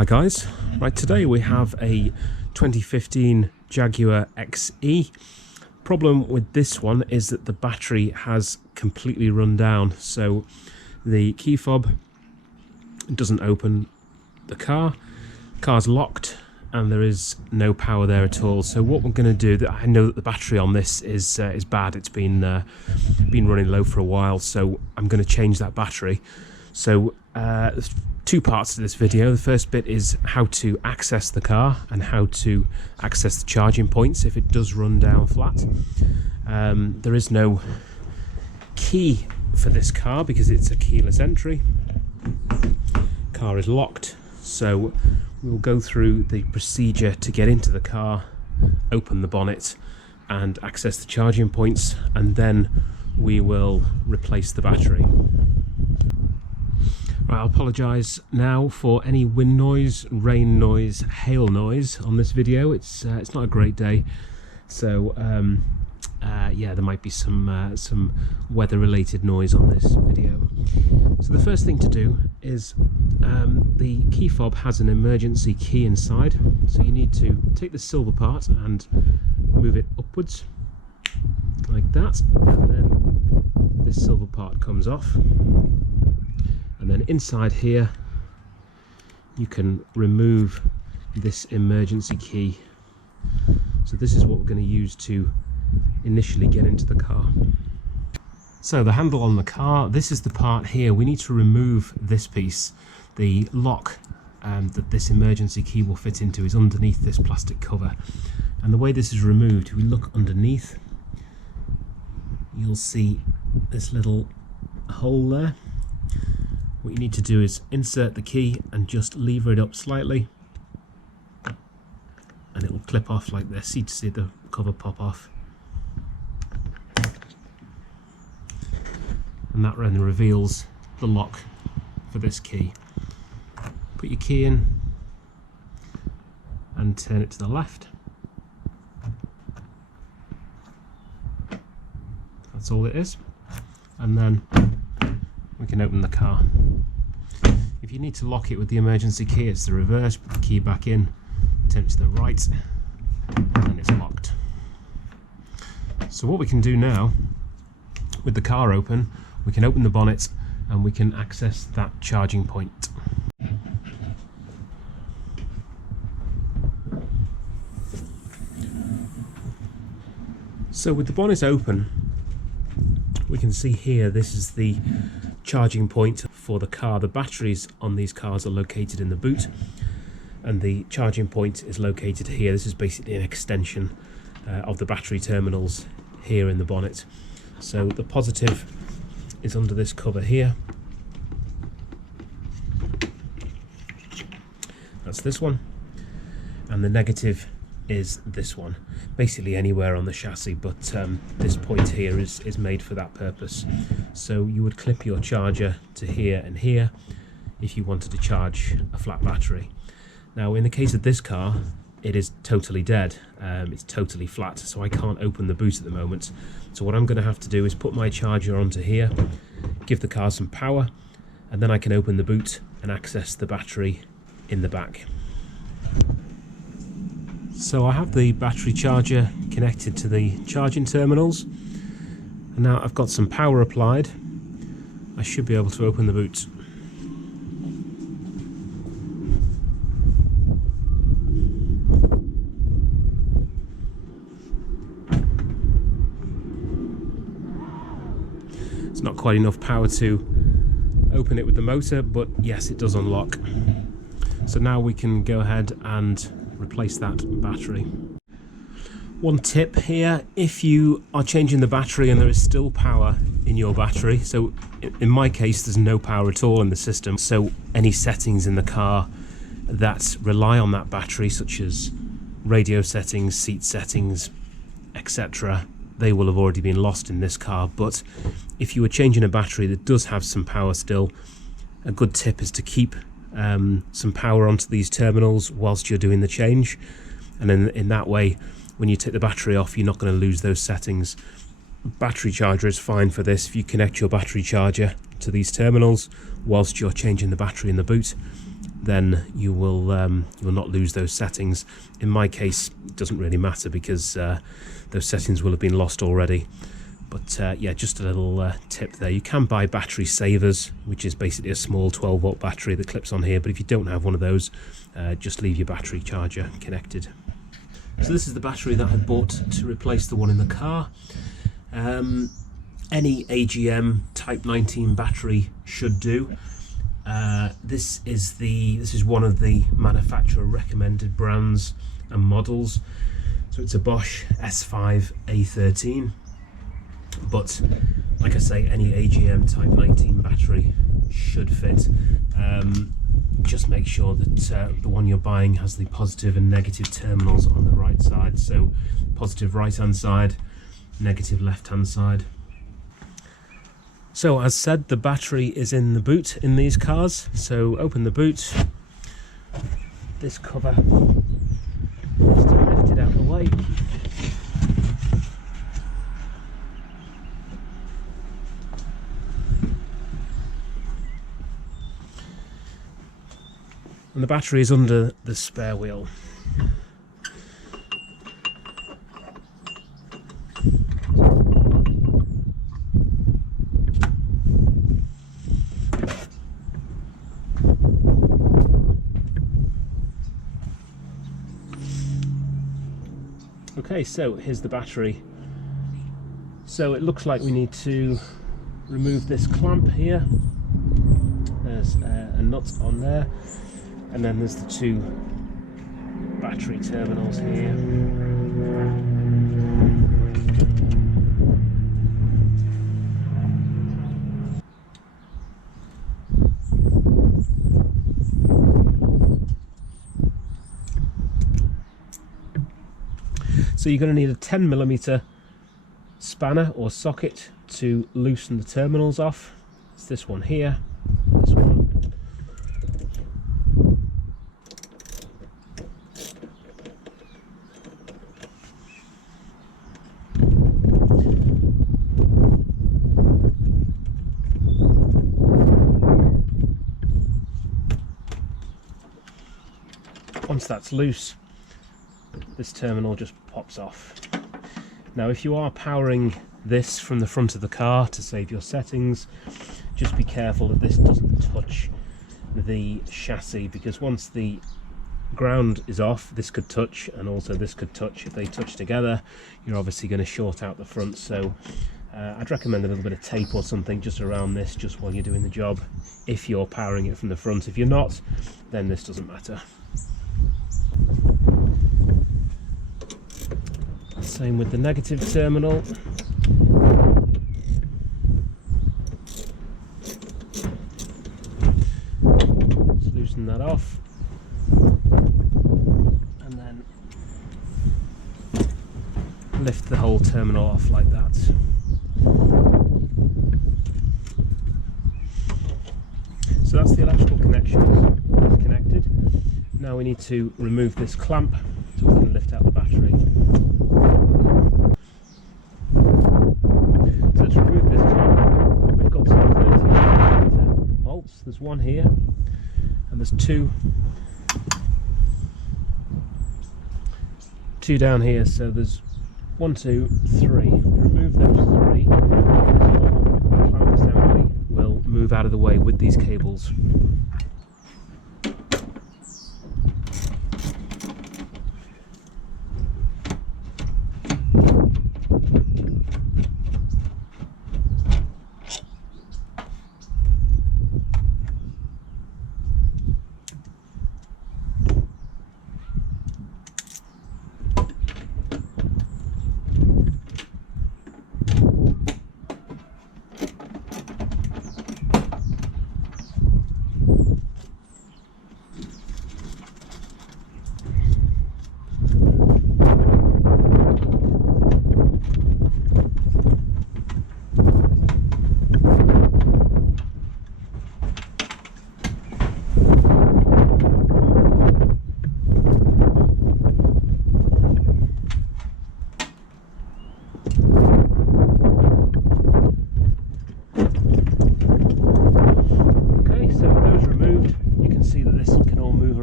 Hi guys, right, today we have a 2015 Jaguar XE. Problem with this one is that the battery has completely run down, so the key fob doesn't open the car's locked, and there is no power there at all. So what we're going to do, I know that the battery on this is bad. It's been running low for a while, so I'm going to change that battery. So there's two parts to this video. The first bit is how to access the car and how to access the charging points if it does run down flat. There is no key for this car because it's a keyless entry. Car is locked, so we'll go through the procedure to get into the car, open the bonnet and access the charging points, and then we will replace the battery. Right, I'll apologise now for any wind noise, rain noise, hail noise on this video. It's not a great day, so yeah, there might be some weather-related noise on this video. So the first thing to do is the key fob has an emergency key inside, so you need to take the silver part and move it upwards like that, and then this silver part comes off. And then inside here you can remove this emergency key. So this is what we're going to use to initially get into the car. So the handle on the car, this is the part here. We need to remove this piece. The lock that this emergency key will fit into is underneath this plastic cover. And the way this is removed, if we look underneath, you'll see this little hole there. What you need to do is insert the key and just lever it up slightly, and it will clip off like this. You see the cover pop off, and that then reveals the lock for this key. Put your key in and turn it to the left. That's all it is, and then we can open the car. If you need to lock it with the emergency key, it's the reverse. Put the key back in, turn it to the right, and it's locked. So what we can do now, with the car open, we can open the bonnet and we can access that charging point. So with the bonnet open, we can see here, this is the charging point for the car. The batteries on these cars are located in the boot, and the charging point is located here. This is basically an extension of the battery terminals here in the bonnet. So the positive is under this cover here. That's this one, and the negative is this one, basically anywhere on the chassis, but this point here is made for that purpose. So you would clip your charger to here and here if you wanted to charge a flat battery. Now in the case of this car, it is totally dead. It's totally flat, so I can't open the boot at the moment. So what I'm going to have to do is put my charger onto here, give the car some power, and then I can open the boot and access the battery in the back. So I have the battery charger connected to the charging terminals, and now I've got some power applied. I should be able to open the boot. It's not quite enough power to open it with the motor, but yes, it does unlock. So now we can go ahead and replace that battery. One tip here, if you are changing the battery and there is still power in your battery, so in my case there's no power at all in the system, so any settings in the car that rely on that battery, such as radio settings, seat settings, etc., they will have already been lost in this car. But if you were changing a battery that does have some power still, a good tip is to keep some power onto these terminals whilst you're doing the change, and then in that way, when you take the battery off, you're not going to lose those settings. Battery charger is fine for this. If you connect your battery charger to these terminals whilst you're changing the battery in the boot, then you will not lose those settings. In my case, it doesn't really matter because those settings will have been lost already. But yeah, just a little tip there. You can buy battery savers, which is basically a small 12-volt battery that clips on here, but if you don't have one of those, just leave your battery charger connected. So this is the battery that I bought to replace the one in the car. Any AGM Type 19 battery should do. This is one of the manufacturer recommended brands and models. So it's a Bosch S5 A13. But like I say, any AGM Type 19 battery should fit. Just make sure that the one you're buying has the positive and negative terminals on the right side. So positive right hand side, negative left hand side. So as said, the battery is in the boot in these cars. So open the boot, this cover, just lift it out of the way. And the battery is under the spare wheel. Okay, so here's the battery. So it looks like we need to remove this clamp here. There's a nut on there. And then there's the two battery terminals here. So you're going to need a 10mm spanner or socket to loosen the terminals off. It's this one here, this one. Once that's loose, this terminal just pops off. Now if you are powering this from the front of the car to save your settings, just be careful that this doesn't touch the chassis, because once the ground is off, this could touch, and also this could touch. If they touch together, you're obviously going to short out the front. So I'd recommend a little bit of tape or something just around this, just while you're doing the job, if you're powering it from the front. If you're not, then this doesn't matter. Same with the negative terminal. Just loosen that off, and then lift the whole terminal off like that. So that's the electrical connections. It's connected. Now we need to remove this clamp so we can lift out the battery. So to remove this clamp, we've got some 13mm bolts. There's one here, and there's two down here. So there's 1, 2, 3. Remove those 3. The clamp assembly will move out of the way with these cables.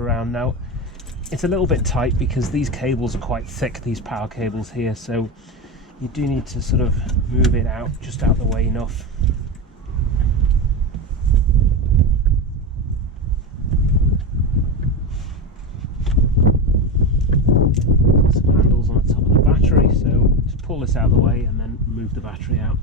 around. Now it's a little bit tight because these cables are quite thick, these power cables here, so you do need to sort of move it out, just out the way enough. Some handles on the top of the battery, so just pull this out of the way and then move the battery out.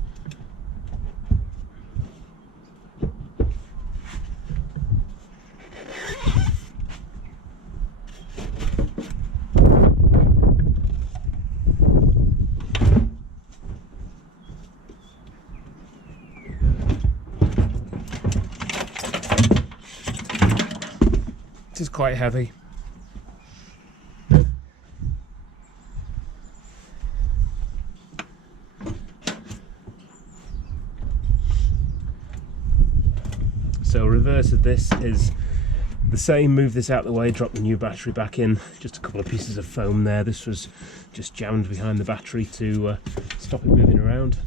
It is quite heavy. So reverse of this is the same. Move this out of the way, drop the new battery back in. Just a couple of pieces of foam there. This was just jammed behind the battery to stop it moving around.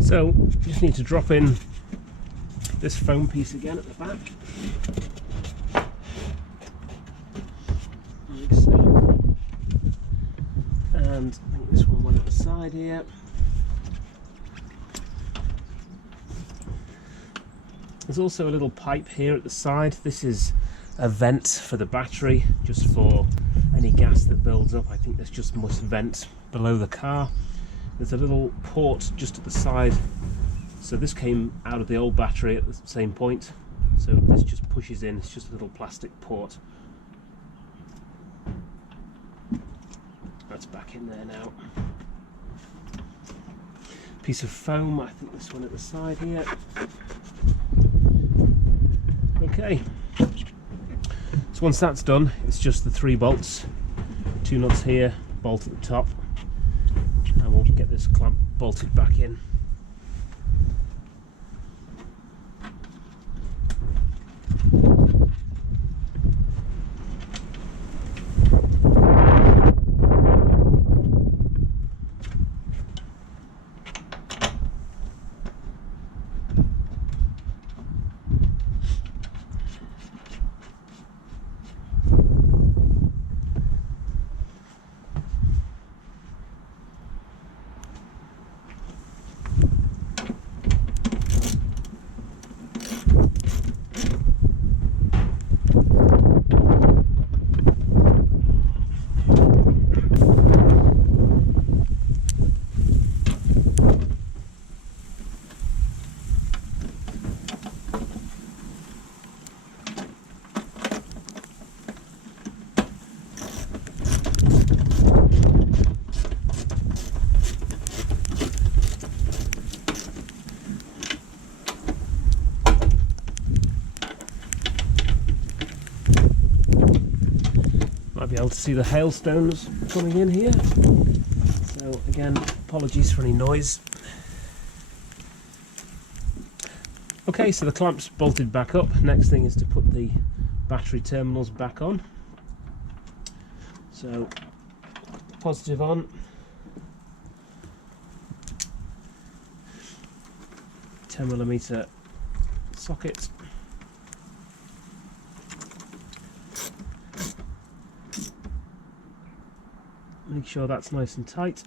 So just need to drop in this foam piece again at the back, like so, and I think this one at the side here. There's also a little pipe here at the side. This is a vent for the battery, just for any gas that builds up. I think there's just must vent below the car. There's a little port just at the side, so this came out of the old battery at the same point, so this just pushes in. It's just a little plastic port. That's back in there now. Piece of foam, I think this one at the side here. Okay, so once that's done, it's just the 3 bolts, 2 nuts here, bolt at the top, and we'll get this clamp bolted back in. Might be able to see the hailstones coming in here, so again, apologies for any noise. Okay, so the clamp's bolted back up. Next thing is to put the battery terminals back on. So positive on, 10mm socket, make sure that's nice and tight.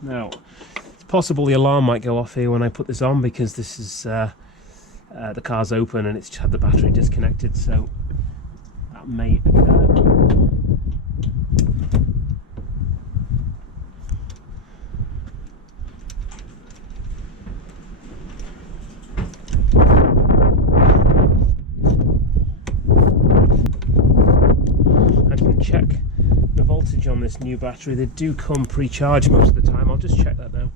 Now, it's possible the alarm might go off here when I put this on, because this is the car's open and it's had the battery disconnected, so that may occur. I can check the voltage on this new battery. They do come pre-charged most of the time. I'll just check that now.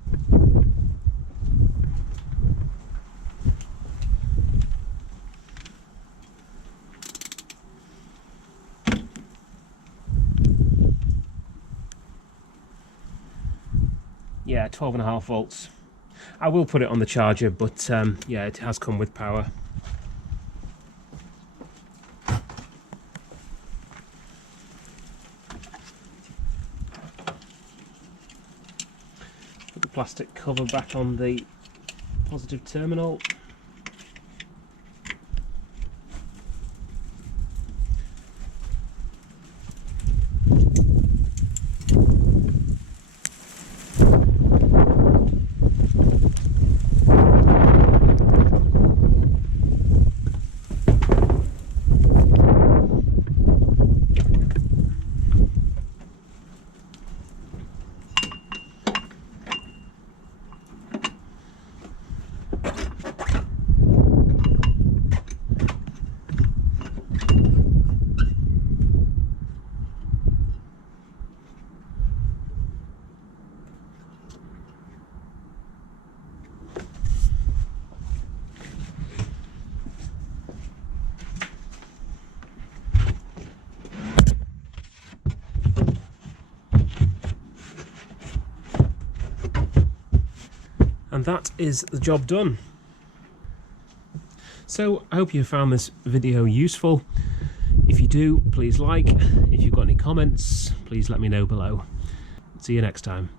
Yeah, 12.5 volts. I will put it on the charger, but yeah, it has come with power. Put the plastic cover back on the positive terminal. And that is the job done. So I hope you found this video useful. If you do, please like. If you've got any comments, please let me know below. See you next time.